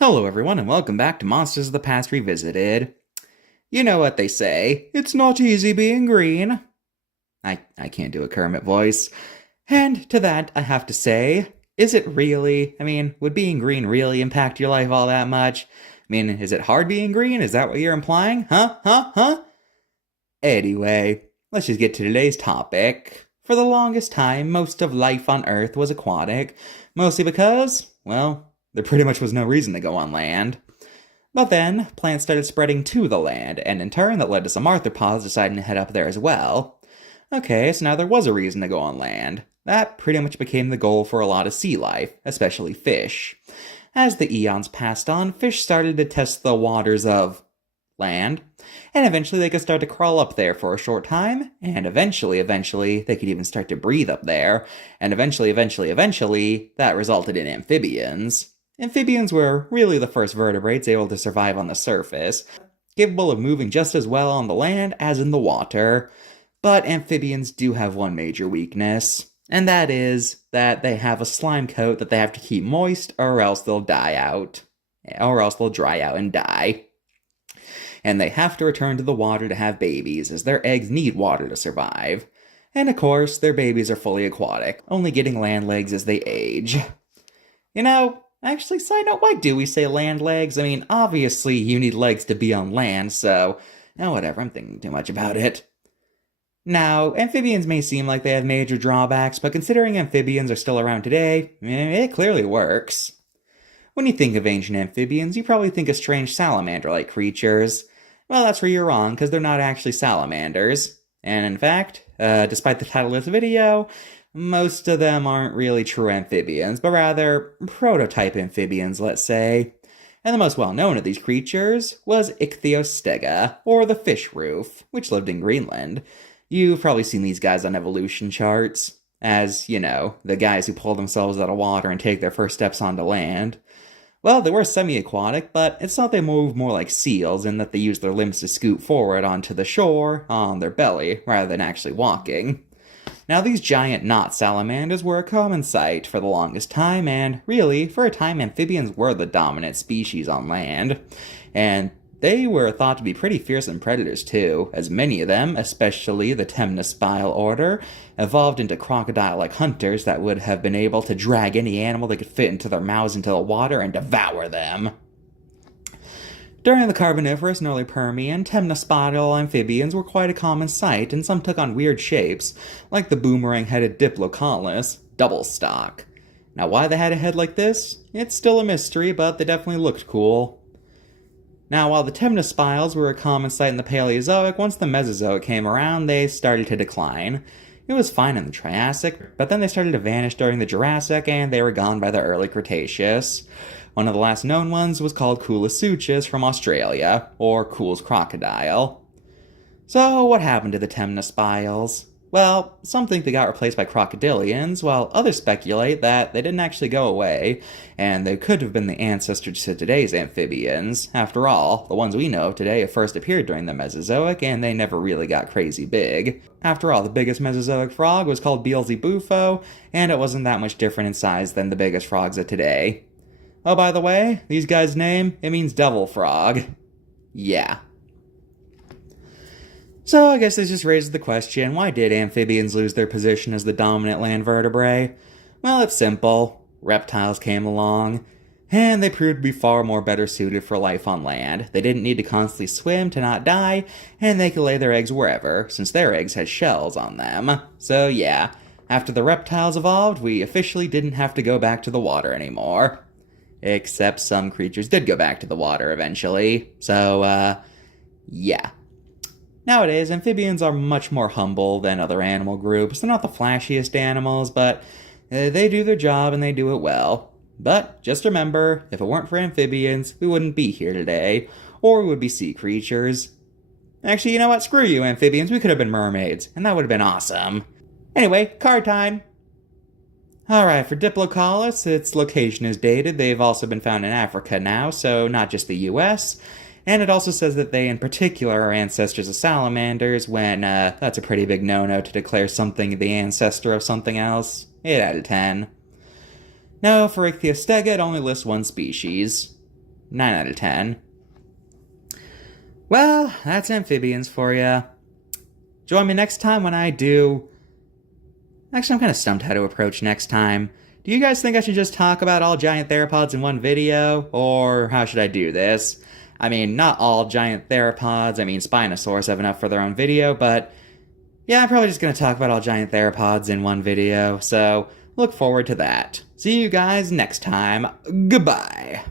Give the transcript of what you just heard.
Hello everyone and welcome back to Monsters of the Past Revisited. You know what they say, it's not easy being green. I can't do a Kermit voice. And to that I have to say, is it really? Would being green really impact your life all that much? Is it hard being green? Is that what you're implying? Huh? Anyway, let's just get to today's topic. For the longest time, most of life on Earth was aquatic, mostly because, well, there pretty much was no reason to go on land. But then, plants started spreading to the land, and in turn that led to some arthropods deciding to head up there as well. Okay, so now there was a reason to go on land. That pretty much became the goal for a lot of sea life, especially fish. As the eons passed on, fish started to test the waters of land, and eventually they could start to crawl up there for a short time, and eventually, they could even start to breathe up there, and eventually, that resulted in amphibians. Amphibians were really the first vertebrates able to survive on the surface, capable of moving just as well on the land as in the water. But amphibians do have one major weakness, and that is that they have a slime coat that they have to keep moist or else they'll dry out and die. And they have to return to the water to have babies, as their eggs need water to survive. And of course, their babies are fully aquatic, only getting land legs as they age. Actually, side note, why do we say land legs? Obviously you need legs to be on land, so... whatever, I'm thinking too much about it. Now, amphibians may seem like they have major drawbacks, but considering amphibians are still around today, it clearly works. When you think of ancient amphibians, you probably think of strange salamander-like creatures. Well, that's where you're wrong, because they're not actually salamanders. And in fact, despite the title of this video, most of them aren't really true amphibians, but rather prototype amphibians, let's say. And the most well-known of these creatures was Ichthyostega, or the fish roof, which lived in Greenland. You've probably seen these guys on evolution charts, as, the guys who pull themselves out of water and take their first steps onto land. Well, they were semi-aquatic, but it's thought they move more like seals in that they use their limbs to scoot forward onto the shore on their belly, rather than actually walking. Now, these giant knot salamanders were a common sight for the longest time, and really, for a time, amphibians were the dominant species on land. And they were thought to be pretty fearsome predators too, as many of them, especially the Temnospile order, evolved into crocodile-like hunters that would have been able to drag any animal they could fit into their mouths into the water and devour them. During the Carboniferous and early Permian, temnospotyle amphibians were quite a common sight, and some took on weird shapes, like the boomerang-headed Diplocalus, double stock. Now, why they had a head like this? It's still a mystery, but they definitely looked cool. Now, while the temnospiles were a common sight in the Paleozoic, once the Mesozoic came around, they started to decline. It was fine in the Triassic, but then they started to vanish during the Jurassic, and they were gone by the early Cretaceous. One of the last known ones was called Coolosuchus from Australia, or Cool's crocodile. So, what happened to the temnospiles? Well, some think they got replaced by crocodilians, while others speculate that they didn't actually go away, and they could have been the ancestors to today's amphibians. After all, the ones we know of today have first appeared during the Mesozoic, and they never really got crazy big. After all, the biggest Mesozoic frog was called Beelzebufo, and it wasn't that much different in size than the biggest frogs of today. Oh, by the way, these guys' name, it means devil frog. Yeah. So I guess this just raises the question, why did amphibians lose their position as the dominant land vertebrae? Well, it's simple. Reptiles came along, and they proved to be far more better suited for life on land. They didn't need to constantly swim to not die, and they could lay their eggs wherever, since their eggs had shells on them. So yeah, after the reptiles evolved, we officially didn't have to go back to the water anymore. Except some creatures did go back to the water eventually, so, yeah. Nowadays, amphibians are much more humble than other animal groups. They're not the flashiest animals, but they do their job and they do it well. But just remember, if it weren't for amphibians, we wouldn't be here today, or we would be sea creatures. Actually, you know what? Screw you, amphibians. We could have been mermaids, and that would have been awesome. Anyway, card time. Alright, for Diplocalus, its location is dated. They've also been found in Africa now, so not just the US. And it also says that they in particular are ancestors of salamanders, when that's a pretty big no-no to declare something the ancestor of something else. 8 out of 10. Now, for Ichthyostega, it only lists one species. 9 out of 10. Well, that's Amphibians for ya. Join me next time when I do... Actually, I'm kind of stumped how to approach next time. Do you guys think I should just talk about all giant theropods in one video? Or how should I do this? I mean, not all giant theropods. I mean, Spinosaurus have enough for their own video, but... yeah, I'm probably just going to talk about all giant theropods in one video, so look forward to that. See you guys next time. Goodbye.